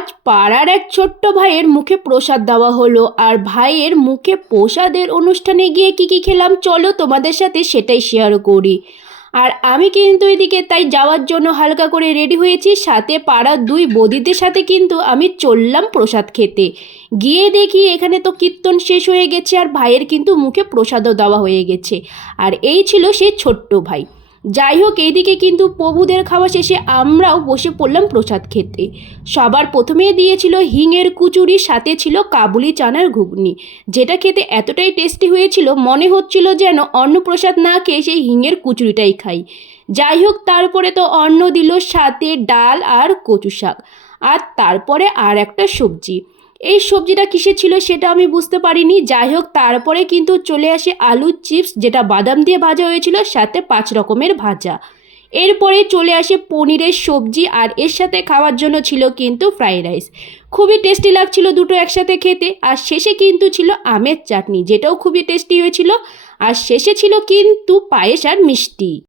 আজ পাড়ার এক ছোট্ট ভাইয়ের মুখে প্রসাদ দেওয়া হলো। আর ভাইয়ের মুখে প্রসাদের অনুষ্ঠানে গিয়ে কি কি খেলাম চলো তোমাদের সাথে সেটাই শেয়ার করি। আর আমি কিন্তু এদিকে তাই যাওয়ার জন্য হালকা করে রেডি হয়েছি, সাথে পাড়ার দুই বৌদিদের সাথে কিন্তু আমি চললাম প্রসাদ খেতে। গিয়ে দেখি এখানে তো কীর্তন শেষ হয়ে গেছে আর ভাইয়ের কিন্তু মুখে প্রসাদও দেওয়া হয়ে গেছে। আর এই ছিল সেই ছোট্ট ভাই। যাই হোক, এইদিকে কিন্তু প্রভুদের খাওয়া শেষে আমরাও বসে পড়লাম প্রসাদ খেতে। সবার প্রথমে দিয়েছিল হিঙের কুচুরি, সাথে ছিল কাবুলি চানার ঘুগনি, যেটা খেতে এতটাই টেস্টি হয়েছিল মনে হচ্ছিল যেন অন্নপ্রসাদ না খেয়ে সেই হিঙের কুচুরিটাই খাই। যাই হোক, তারপরে তো অন্ন দিল, সাথে ডাল আর কচু শাক, আর তারপরে আর একটা সবজি। এই সবজিটা কিসে ছিল সেটা আমি বুঝতে পারিনি। যাই হোক, তারপরে কিন্তু চলে আসে আলুর চিপস, যেটা বাদাম দিয়ে ভাজা হয়েছিল, সাথে 5 রকমের ভাজা। এরপরে চলে আসে পনিরের সবজি, আর এর সাথে খাওয়ার জন্য ছিল কিন্তু ফ্রাইড রাইস। খুবই টেস্টি লাগছিল দুটো একসাথে খেতে। আর শেষে কিন্তু ছিল আমের চাটনি, যেটাও খুবই টেস্টি হয়েছিল। আর শেষে ছিল কিন্তু পায়েস আর মিষ্টি।